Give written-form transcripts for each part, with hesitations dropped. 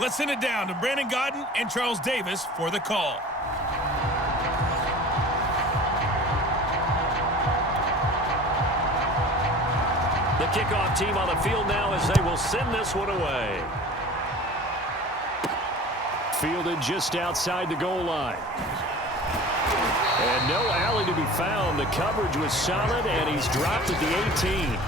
Let's send it down to Brandon Gaudin and Charles Davis for the call. The kickoff team on the field now as they will send this one away. Fielded just outside the goal line. And no alley to be found. The coverage was solid, and he's dropped at the 18.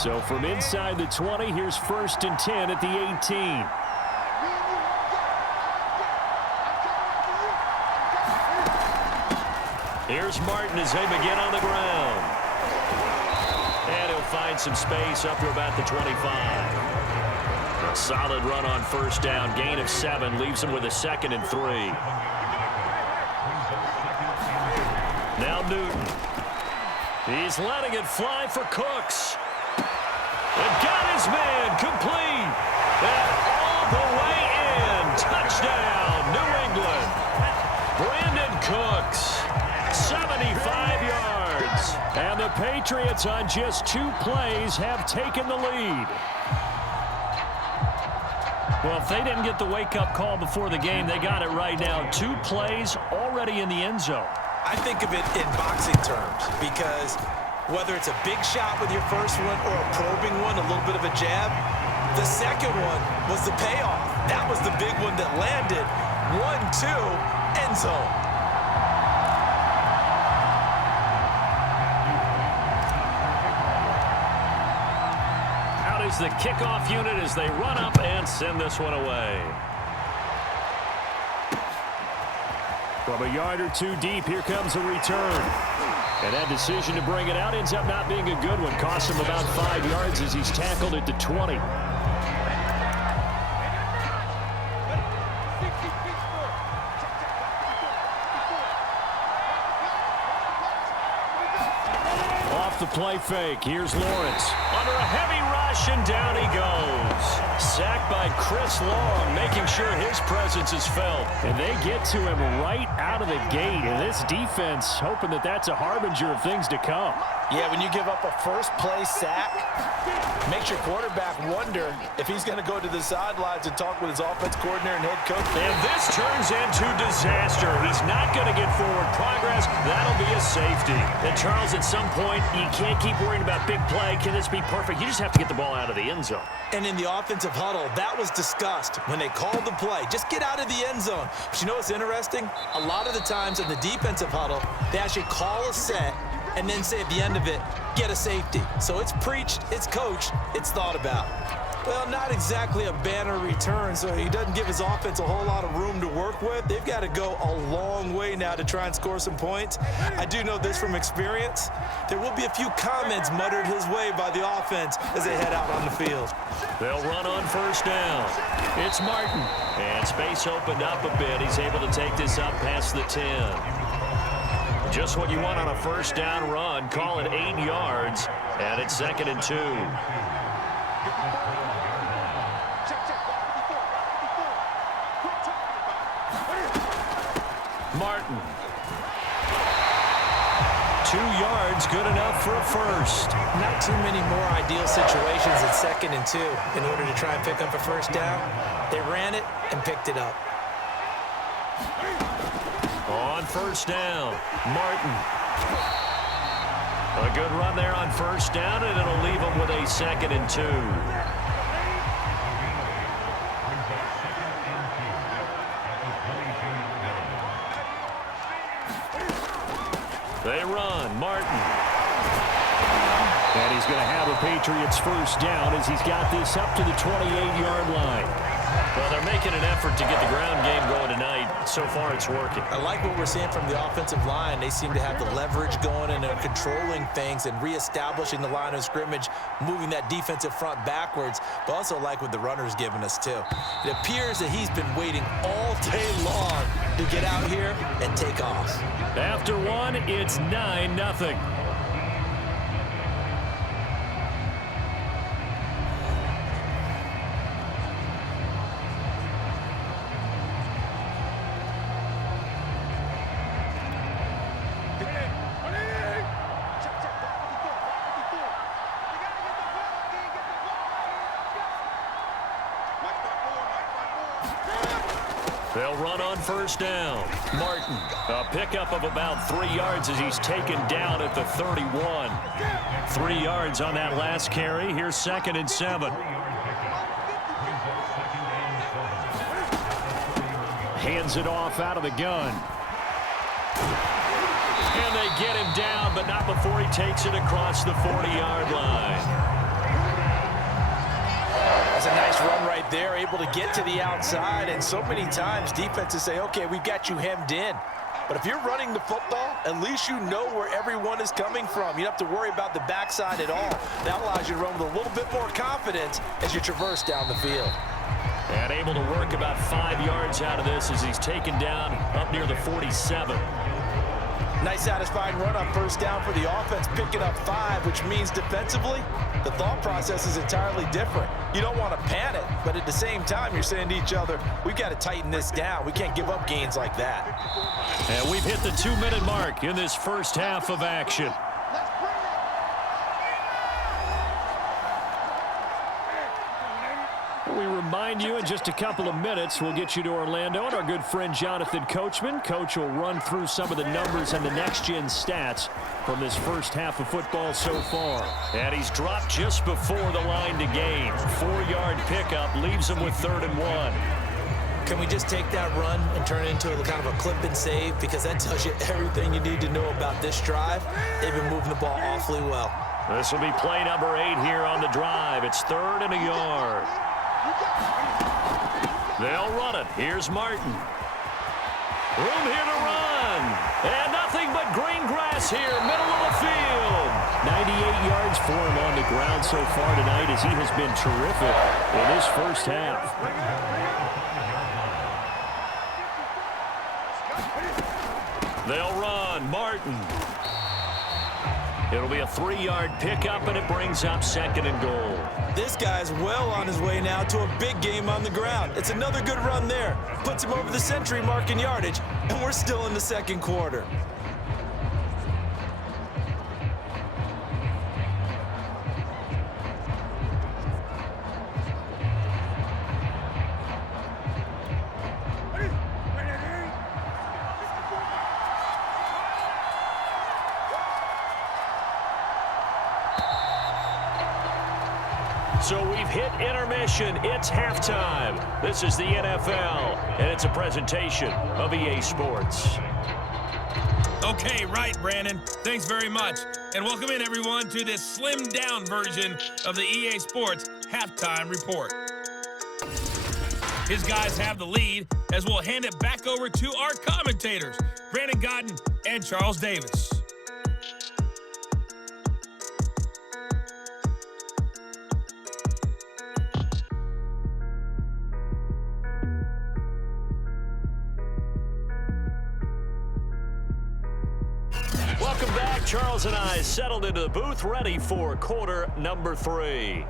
So from inside the 20, here's 1st and 10 at the 18. Here's Martin as they begin on the ground. And he'll find some space up to about the 25. A solid run on 1st down. Gain of 7 leaves him with a 2nd and 3. Now Newton. He's letting it fly for Cooks. And got his man complete. And all the way in. Touchdown, New England. Brandon Cooks, 75 yards. And the Patriots on just 2 plays have taken the lead. Well, if they didn't get the wake-up call before the game, they got it right now. 2 plays already in the end zone. I think of it in boxing terms because whether it's a big shot with your first one or a probing one, a little bit of a jab, the second one was the payoff. That was the big one that landed. 1-2, end zone. Out is the kickoff unit as they run up and send this one away. From a yard or 2 deep, here comes a return. And that decision to bring it out ends up not being a good one. Costs him about 5 yards as he's tackled at the 20. Off the play fake, here's Lawrence. Under a heavy rush, and down he goes. Sacked by Chris Long, making sure his presence is felt. And they get to him right out of the gate. And this defense hoping that that's a harbinger of things to come. Yeah, when you give up a first-play sack, makes your quarterback wonder if he's going to go to the sidelines and talk with his offense coordinator and head coach. And this turns into disaster. He's not going to get forward progress. That'll be a safety. And Charles, at some point, you can't keep worrying about big play. Can this be perfect? You just have to get the ball out of the end zone. And in the offensive huddle, that was discussed when they called the play. Just get out of the end zone. But you know what's interesting? A lot of the times in the defensive huddle, they actually call a set and then say at the end of it, get a safety. So it's preached, it's coached, it's thought about. Well, not exactly a banner return, so he doesn't give his offense a whole lot of room to work with. They've got to go a long way now to try and score some points. I do know this from experience. There will be a few comments muttered his way by the offense as they head out on the field. They'll run on 1st down. It's Martin. And space opened up a bit. He's able to take this up past the 10. Just what you want on a 1st down run. Call it 8 yards. And it's 2nd and 2. Martin. 2 yards, good enough for a first. Not too many more ideal situations at 2nd and 2 in order to try and pick up a 1st down. They ran it and picked it up. On 1st down, Martin. A good run there on 1st down, and it'll leave him with a 2nd and 2. They run, Martin. And he's going to have a Patriots 1st down as he's got this up to the 28-yard line. Well, they're making an effort to get the ground game going tonight. So far, it's working. I like what we're seeing from the offensive line. They seem to have the leverage going, and they're controlling things and reestablishing the line of scrimmage, moving that defensive front backwards, but also like what the runner's giving us, too. It appears that he's been waiting all day long to get out here and take off. After 1, it's 9-0. They'll run on first down. Martin, a pickup of about 3 yards as he's taken down at the 31. 3 yards on that last carry. Here's 2nd and 7. Hands it off out of the gun. And they get him down, but not before he takes it across the 40-yard line. That's a nice run right there, able to get to the outside. And so many times defenses say, okay, we've got you hemmed in. But if you're running the football, at least you know where everyone is coming from. You don't have to worry about the backside at all. That allows you to run with a little bit more confidence as you traverse down the field. And able to work about 5 yards out of this as he's taken down up near the 47. Nice satisfying run on first down for the offense, picking up 5, which means defensively, the thought process is entirely different. You don't want to panic, but at the same time, you're saying to each other, we've got to tighten this down. We can't give up gains like that. And we've hit the 2-minute mark in this first half of action. We remind you in just a couple of minutes, we'll get you to Orlando and our good friend Jonathan Coachman. Coach will run through some of the numbers and the next-gen stats from this first half of football so far. And he's dropped just before the line to gain. 4-yard pickup leaves him with 3rd and 1. Can we just take that run and turn it into a kind of a clip and save? Because that tells you everything you need to know about this drive. They've been moving the ball awfully well. This will be play number 8 here on the drive. It's 3rd and a yard. They'll run it. Here's Martin. Room here to run. And nothing but green grass here, middle of the field. 98 yards for him on the ground so far tonight as he has been terrific in his first half. They'll run. Martin. It'll be a 3-yard pickup, and it brings up 2nd and goal. This guy's well on his way now to a big game on the ground. It's another good run there. Puts him over the century mark in yardage, and we're still in the second quarter. So we've hit intermission. It's halftime. This is the NFL, and it's a presentation of EA Sports. Okay, right, Brandon. Thanks very much. And welcome in, everyone, to this slimmed-down version of the EA Sports Halftime Report. His guys have the lead as we'll hand it back over to our commentators, Brandon Gaudin and Charles Davis. Welcome back. Charles and I settled into the booth, ready for quarter number 3.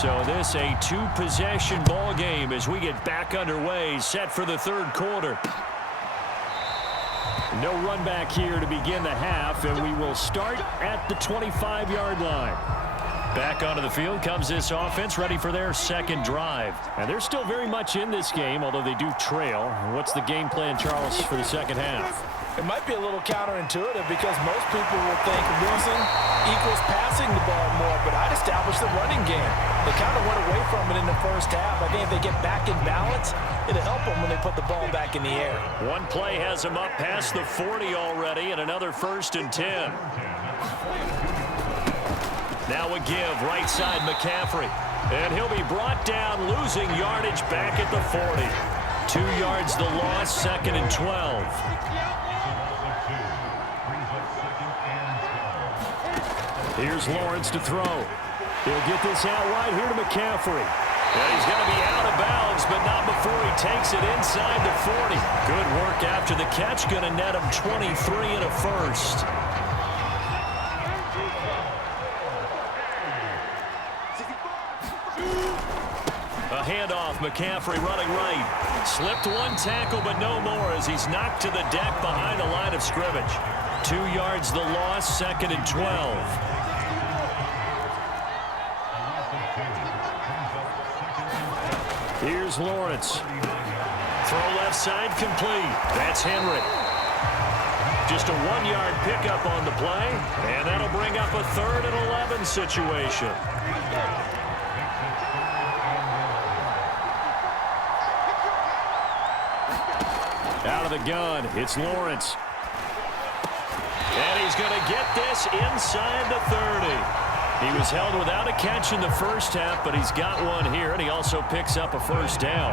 So this a two-possession ball game as we get back underway, set for the third quarter. No run back here to begin the half, and we will start at the 25-yard line. Back onto the field comes this offense, ready for their second drive. And they're still very much in this game, although they do trail. What's the game plan, Charles, for the second half? It might be a little counterintuitive because most people will think losing equals passing the ball more, but I'd establish the running game. They kind of went away from it in the first half. I think if they get back in balance, it'll help them when they put the ball back in the air. One play has them up past the 40 already, and another 1st and 10. Now a give, right side McCaffrey. And he'll be brought down, losing yardage back at the 40. 2 yards the loss, 2nd and 12. Here's Lawrence to throw. He'll get this out wide here to McCaffrey. And he's going to be out of bounds, but not before he takes it inside the 40. Good work after the catch. Going to net him 23 and a 1st. A handoff. McCaffrey running right. Slipped one tackle, but no more as he's knocked to the deck behind the line of scrimmage. 2 yards the loss, 2nd and 12. Here's Lawrence. Throw left side complete. That's Henry. Just a 1-yard pickup on the play, and that'll bring up a 3rd and 11 situation. Out of the gun, it's Lawrence. And he's going to get this inside the 30. He was held without a catch in the first half, but he's got one here, and he also picks up a 1st down.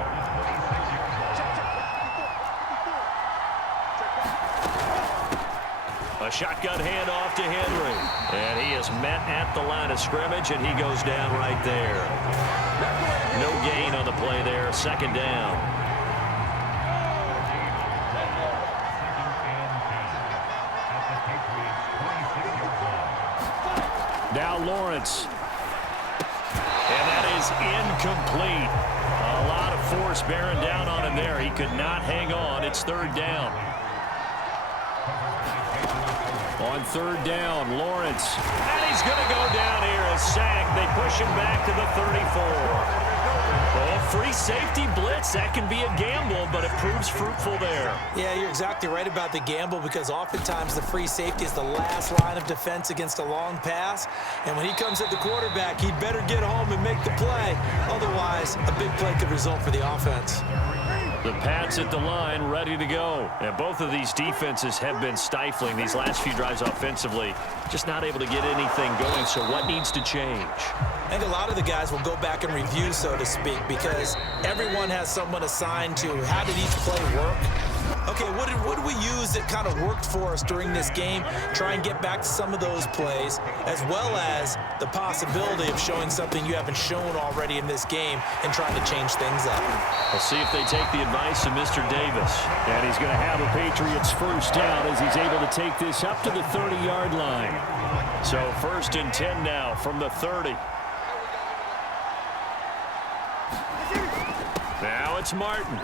A shotgun handoff to Henry. And he is met at the line of scrimmage, and he goes down right there. No gain on the play there, 2nd down. Now Lawrence. And that is incomplete. A lot of force bearing down on him there. He could not hang on. It's 3rd down. On 3rd down, Lawrence. And he's going to go down here. A sack. They push him back to the 34. Well, free safety blitz, that can be a gamble, but it proves fruitful there. Yeah, you're exactly right about the gamble because oftentimes the free safety is the last line of defense against a long pass. And when he comes at the quarterback, he'd better get home and make the play. Otherwise, a big play could result for the offense. The Pats at the line, ready to go. And both of these defenses have been stifling these last few drives offensively. Just not able to get anything going, so what needs to change? I think a lot of the guys will go back and review, so to speak, because everyone has someone assigned to how did each play work. Okay, what did we use that kind of worked for us during this game? Try and get back to some of those plays, as well as the possibility of showing something you haven't shown already in this game and trying to change things up. We'll see if they take the advice of Mr. Davis. And he's going to have a Patriots 1st down as he's able to take this up to the 30-yard line. So 1st and 10 now from the 30. Now it's Martin.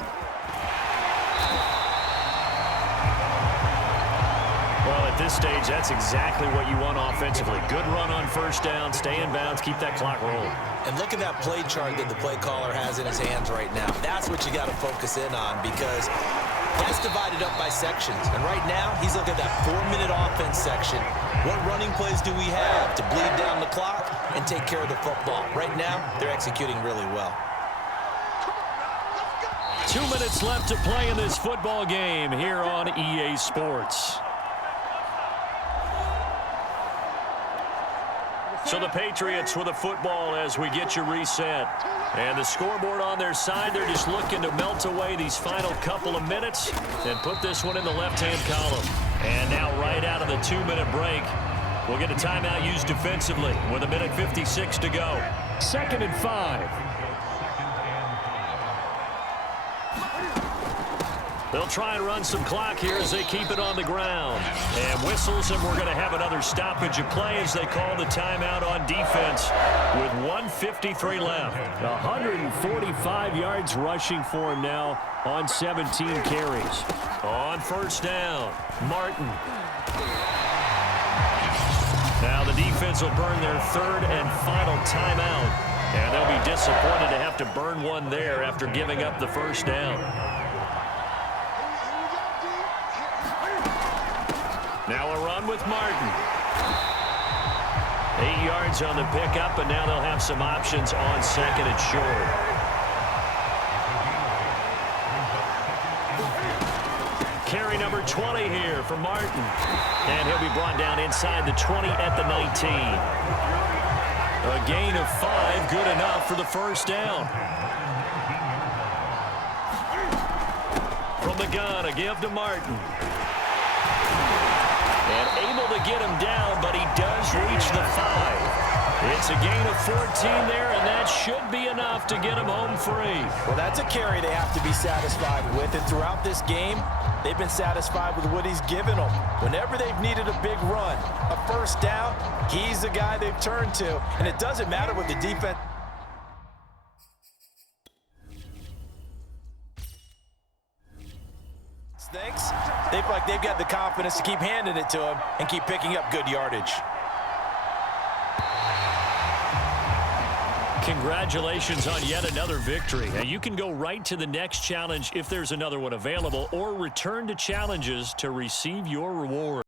Well, at this stage, that's exactly what you want offensively. Good run on 1st down, stay in bounds, keep that clock rolling. And look at that play chart that the play caller has in his hands right now. That's what you got to focus in on because that's divided up by sections. And right now, he's looking at that 4-minute offense section. What running plays do we have to bleed down the clock and take care of the football? Right now, they're executing really well. 2 minutes left to play in this football game here on EA Sports. So the Patriots with the football as we get you reset. And the scoreboard on their side, they're just looking to melt away these final couple of minutes and put this one in the left-hand column. And now right out of the 2-minute break, we'll get a timeout used defensively with 1:56 to go. 2nd and 5. They'll try and run some clock here as they keep it on the ground. And whistles, and we're going to have another stoppage of play as they call the timeout on defense with 1:53 left. 145 yards rushing for him now on 17 carries. On first down, Martin. Now the defense will burn their third and final timeout. And they'll be disappointed to have to burn one there after giving up the first down. Now a run with Martin. 8 yards on the pickup, and now they'll have some options on second and short. Carry number 20 here for Martin. And he'll be brought down inside the 20 at the 19. A gain of 5, good enough for the first down. From the gun, a give to Martin. And able to get him down, but he does reach the 5. It's a gain of 14 there, and that should be enough to get him home free. Well, that's a carry they have to be satisfied with, and throughout this game, they've been satisfied with what he's given them. Whenever they've needed a big run, a first down, he's the guy they've turned to, and it doesn't matter what the defense... thinks. They feel like they've got the confidence to keep handing it to him and keep picking up good yardage. Congratulations on yet another victory. Now you can go right to the next challenge if there's another one available, or return to challenges to receive your reward.